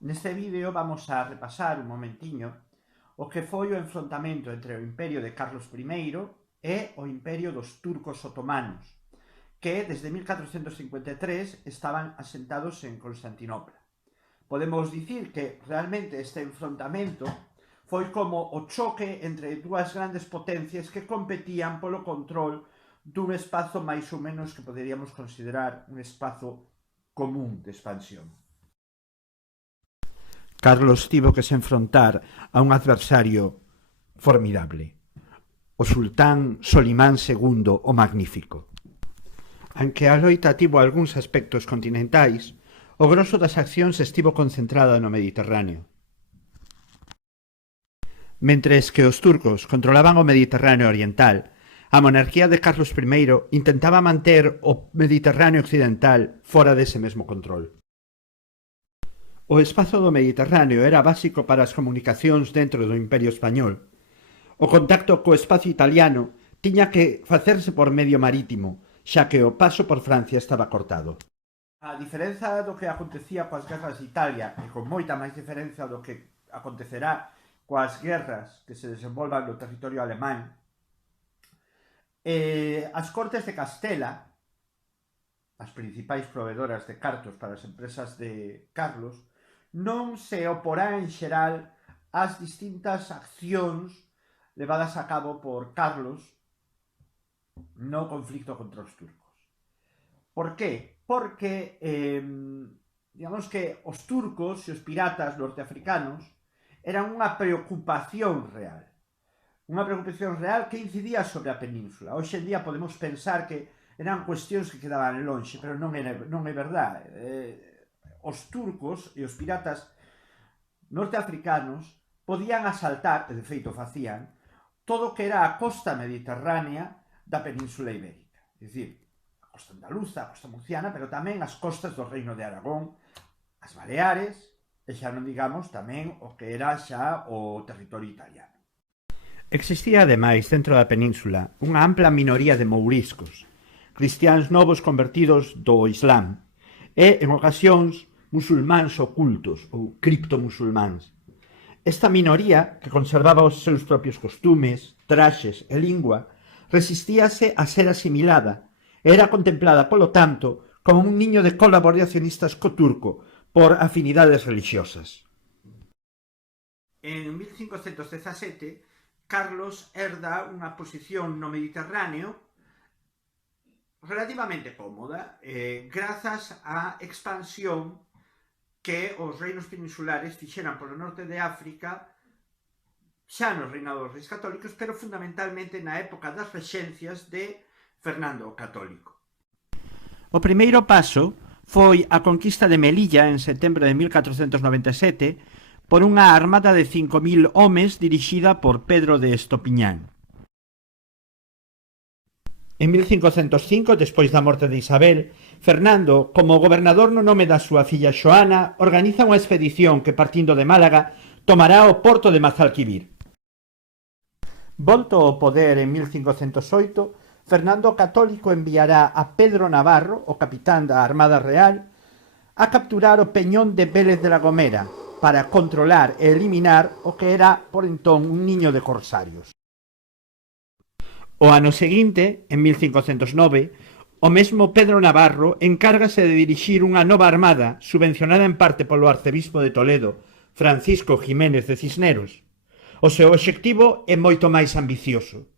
Neste vídeo vamos a repasar un momentiño o que foi o enfrontamento entre o imperio de Carlos I e o imperio dos turcos otomanos, que desde 1453 estaban asentados en Constantinopla. Podemos dicir que realmente este enfrontamento foi como o choque entre dúas grandes potencias que competían polo control dun espazo máis ou menos que poderíamos considerar un espazo común de expansión. Carlos tivo que se enfrontar a un adversario formidable, o sultán Solimán II o Magnífico. Aunque a loita tivo algúns aspectos continentais, o grosso das accións estivo concentrada no Mediterráneo. Mentres que os turcos controlaban o Mediterráneo oriental, a monarquía de Carlos I intentaba manter o Mediterráneo occidental fora dese mesmo control. O espazo do Mediterráneo era básico para as comunicacións dentro do Imperio Español. O contacto co espazo italiano tiña que facerse por medio marítimo, xa que o paso por Francia estaba cortado. A diferenza do que acontecía coas guerras de Italia, e con moita máis diferenza do que acontecerá coas guerras que se desenvolvan no territorio alemán, as Cortes de Castela, as principais proveedoras de cartos para as empresas de Carlos, non se oporá en xeral ás distintas accións levadas a cabo por Carlos no conflicto contra os turcos. Por qué? Porque, digamos que os turcos e os piratas norteafricanos eran unha preocupación real. Unha preocupación real que incidía sobre a península. Hoxe en día podemos pensar que eran cuestións que quedaban lonxe, pero non é verdade. Os turcos e os piratas norteafricanos podían asaltar, e de feito facían, todo o que era a costa mediterránea da Península Ibérica. É dicir, a costa andaluza, a costa murciana, pero tamén as costas do Reino de Aragón, as Baleares, e xa non digamos tamén o que era xa o territorio italiano. Existía ademais dentro da península unha ampla minoría de mouriscos, cristiáns novos convertidos do Islam, e, en ocasións, musulmáns ocultos ou criptomusulmáns. Esta minoría, que conservaba os seus propios costumes, traxes e lingua, resistíase a ser asimilada e era contemplada, polo tanto, como un niño de colaboracionistas co turco por afinidades religiosas. En 1517, Carlos herda unha posición no Mediterráneo relativamente cómoda, grazas á expansión que os reinos peninsulares fixeran polo norte de África xa nos reinados dos reis católicos, pero fundamentalmente na época das rexencias de Fernando o Católico. O primeiro paso foi a conquista de Melilla en setembro de 1497 por unha armada de 5.000 homes dirixida por Pedro de Estopiñán. En 1505, despois da morte de Isabel, Fernando, como gobernador no nome da súa filla Xoana, organiza unha expedición que, partindo de Málaga, tomará o porto de Mazalquivir. Volto ao poder en 1508, Fernando o Católico enviará a Pedro Navarro, o capitán da Armada Real, a capturar o peñón de Vélez de la Gomera para controlar e eliminar o que era, por entón, un niño de corsarios. O ano seguinte, en 1509, o mesmo Pedro Navarro encárgase de dirixir unha nova armada subvencionada en parte polo arcebispo de Toledo, Francisco Jiménez de Cisneros. O seu obxectivo é moito máis ambicioso.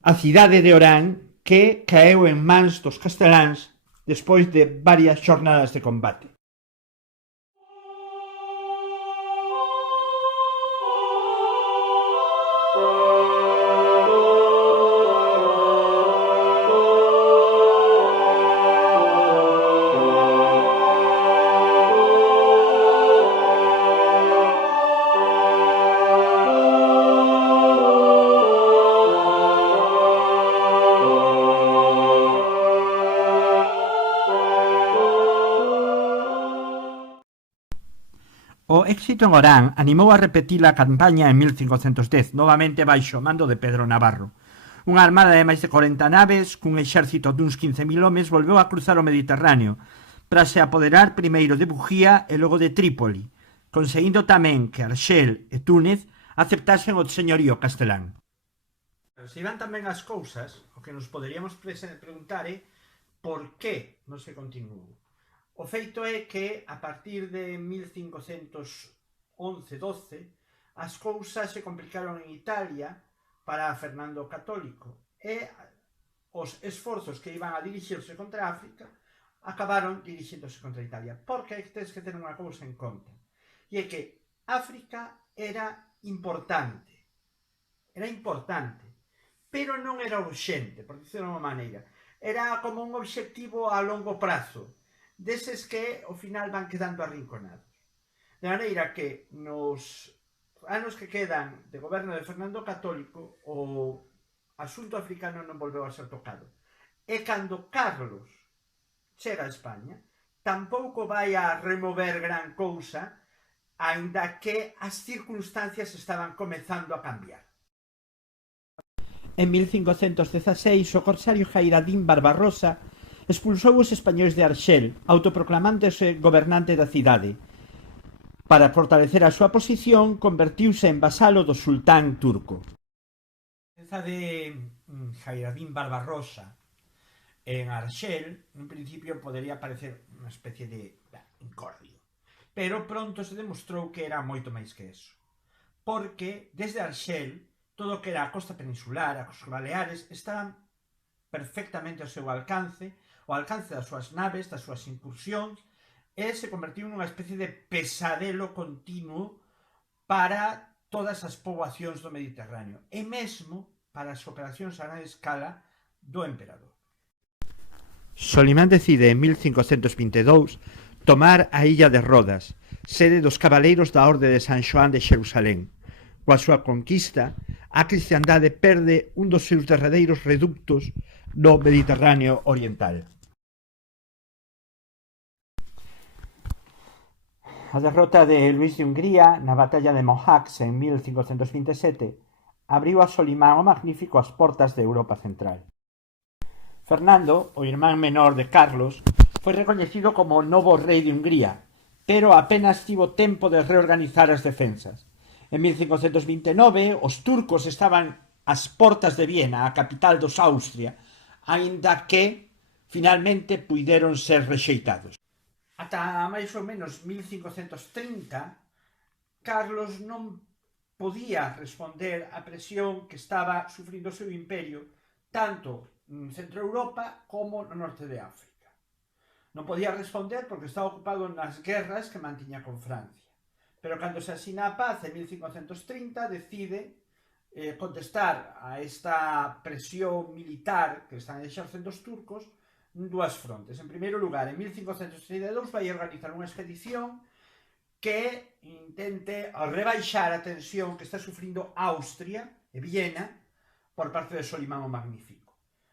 A cidade de Orán, que caeu en mans dos casteláns despois de varias xornadas de combate. O éxito en Orán animou a repetir a campaña en 1510, novamente baixo o mando de Pedro Navarro. Unha armada de máis de 40 naves, cun exército duns 15.000 homes, volveu a cruzar o Mediterráneo, para se apoderar primeiro de Bugía e logo de Trípoli, conseguindo tamén que Arxel e Túnez aceptasen o señorío castelán. Se iban tamén as cousas, o que nos poderíamos preguntar é por que non se continuou. O feito é que a partir de 1511-12 as cousas se complicaron en Italia para Fernando o Católico e os esforzos que iban a dirixirse contra África acabaron dirixéndose contra Italia, porque tens que ter unha cousa en conta, e é que África era importante, pero non era urxente, por dicirlo de unha maneira, era como un obxectivo a longo prazo, deses que ao final van quedando arrinconados. De maneira que nos anos que quedan de goberno de Fernando o Católico, o asunto africano non volveu a ser tocado. E cando Carlos chega a España, tampouco vai a remover gran cousa, aínda que as circunstancias estaban comezando a cambiar. En 1516, o corsario Jairadín Barbarossa expulsou os españois de Arxel, autoproclamándose gobernante da cidade. Para fortalecer a súa posición, convertiuse en vasalo do sultán turco. A presenza de Jairadín Barbarossa en Arxel, en principio podería parecer unha especie de incordio, pero pronto se demostrou que era moito máis que eso, porque desde Arxel todo o que era a costa peninsular, as Baleares, estaban perfectamente ao seu alcance, ao alcance das súas naves, das súas incursións, e se convertiu nunha especie de pesadelo continuo para todas as poboacións do Mediterráneo, e mesmo para as operacións a gran escala do emperador. Solimán decide en 1522 tomar a illa de Rodas, sede dos cabaleiros da Orde de San Xoán de Xerusalén. Coa súa conquista, a cristiandade perde un dos seus derradeiros reductos no Mediterráneo oriental. A derrota de Luís de Hungría na batalla de Mohacs en 1527 abriu a Solimán o Magnífico as portas de Europa Central. Fernando, o irmán menor de Carlos, foi recoñecido como novo rei de Hungría, pero apenas tivo tempo de reorganizar as defensas. En 1529, os turcos estaban ás portas de Viena, a capital dos Austria, aínda que, finalmente, puideron ser rexeitados. Ata máis ou menos 1530, Carlos non podía responder á presión que estaba sufrindo o seu imperio, tanto en Centro Europa como no norte de África. Non podía responder porque estaba ocupado nas guerras que mantiña con Francia. Pero cando se asina a paz en 1530 decide contestar a esta presión militar que están exercendo os turcos en dúas frontes. En primeiro lugar, en 1532 vai organizar unha expedición que intente rebaixar a tensión que está sufrindo Austria e Viena por parte de Solimán o Magnífico.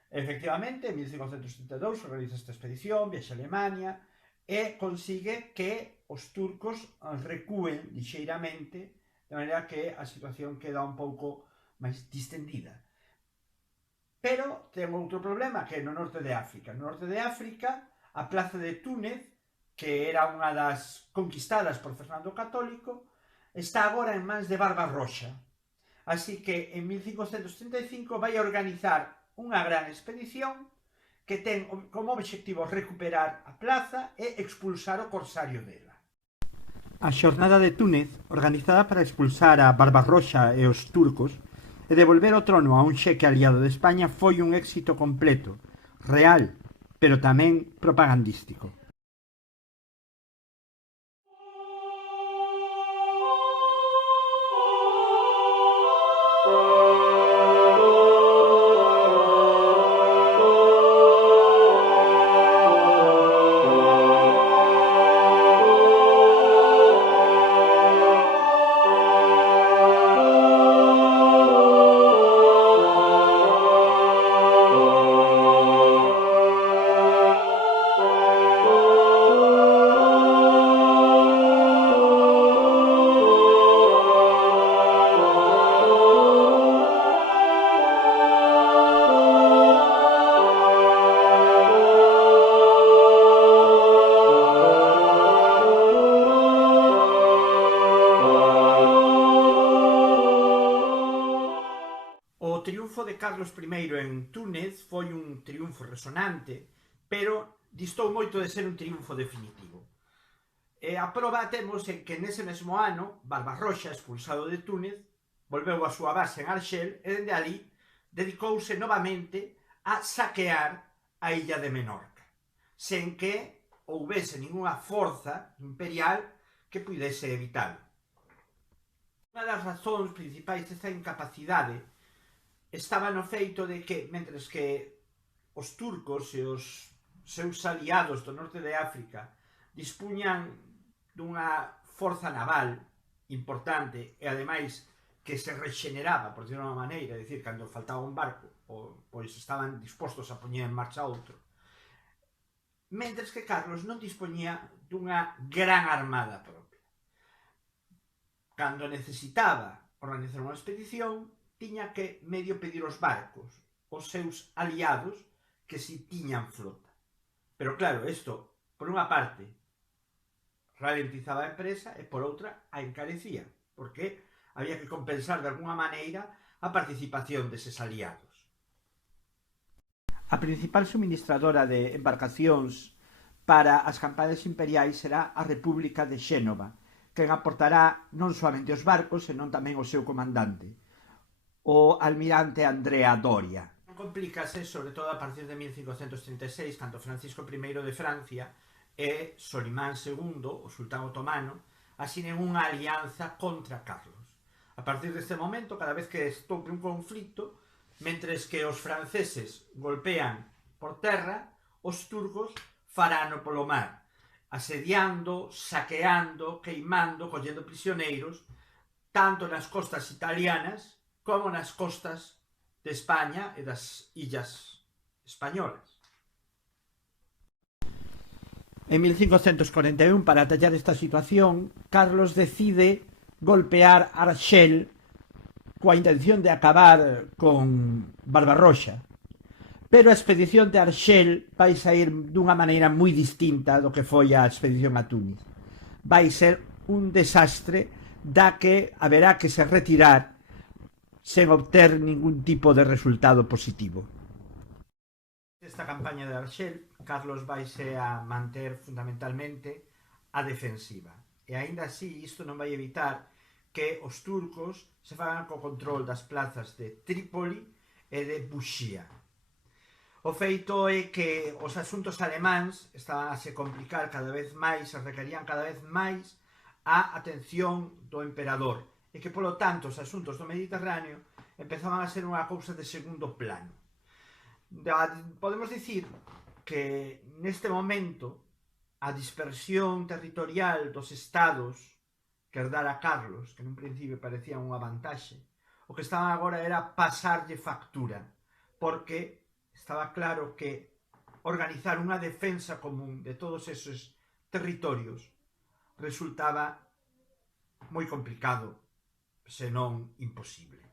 Efectivamente, en 1532 organiza esta expedición, viaxa a Alemania e consigue que os turcos recúen lixeiramente, de maneira que a situación queda un pouco máis distendida. Pero ten outro problema, que é no norte de África. No norte de África, a plaza de Túnez, que era unha das conquistadas por Fernando o Católico, está agora en mans de Barbarroxa. Así que en 1535 vai a organizar unha gran expedición que ten como obxectivo recuperar a plaza e expulsar o corsario dela. A xornada de Túnez, organizada para expulsar a Barbarroxa e os turcos e devolver o trono a un xeque aliado de España, foi un éxito completo, real, pero tamén propagandístico. Carlos I en Túnez foi un triunfo resonante, pero distou moito de ser un triunfo definitivo. E a proba temos en que nese mesmo ano, Barbarroxa, expulsado de Túnez, volveu a súa base en Arxel e dende ali dedicouse novamente a saquear a illa de Menorca, sen que houbese ninguna forza imperial que pudese evitalo. Unha das razóns principais desta incapacidade estaba no feito de que, mentres que os turcos e os seus aliados do norte de África dispunhan dunha forza naval importante e ademais que se rexeneraba, por decirlo de unha maneira, é dicir, cando faltaba un barco, pois estaban dispostos a poñer en marcha outro, mentres que Carlos non dispoñía dunha gran armada propia. Cando necesitaba organizar unha expedición, tiña que medio pedir os barcos os seus aliados que si tiñan flota. Pero claro, isto, por unha parte, ralentizaba a empresa e por outra a encarecía, porque había que compensar de alguna maneira a participación deses aliados. A principal suministradora de embarcacións para as campañas imperiais será a República de Xénova, quen aportará non soamente os barcos, senón tamén o seu comandante, o almirante Andrea Doria. Complícase, sobre todo a partir de 1536, cando Francisco I de Francia e Solimán II, o sultán otomano, asinen unha alianza contra Carlos. A partir deste momento, cada vez que estope un conflito, mentres que os franceses golpean por terra, os turcos farano polo mar, asediando, saqueando, queimando, collendo prisioneiros, tanto nas costas italianas como nas costas de España e das illas españolas. En 1541, para atallar esta situación, Carlos decide golpear Arxel coa intención de acabar con Barbarroxa. Pero a expedición de Arxel vai sair dunha maneira moi distinta do que foi a expedición a Túnez. Vai ser un desastre da que haberá que se retirar sen obter ningún tipo de resultado positivo. Esta campaña de Arxel, Carlos vaise a manter fundamentalmente a defensiva. E aínda así, isto non vai evitar que os turcos se fagan co control das plazas de Trípoli e de Buxía. O feito é que os asuntos alemáns estaban a se complicar cada vez máis e requerían cada vez máis a atención do emperador e que, polo tanto, os asuntos do Mediterráneo empezaban a ser unha cousa de segundo plano. Podemos dicir que neste momento a dispersión territorial dos estados que herdara Carlos, que nun principio parecía unha vantaxe, o que estaban agora era pasarlle factura, porque estaba claro que organizar unha defensa común de todos esos territorios resultaba moi complicado, senón imposible.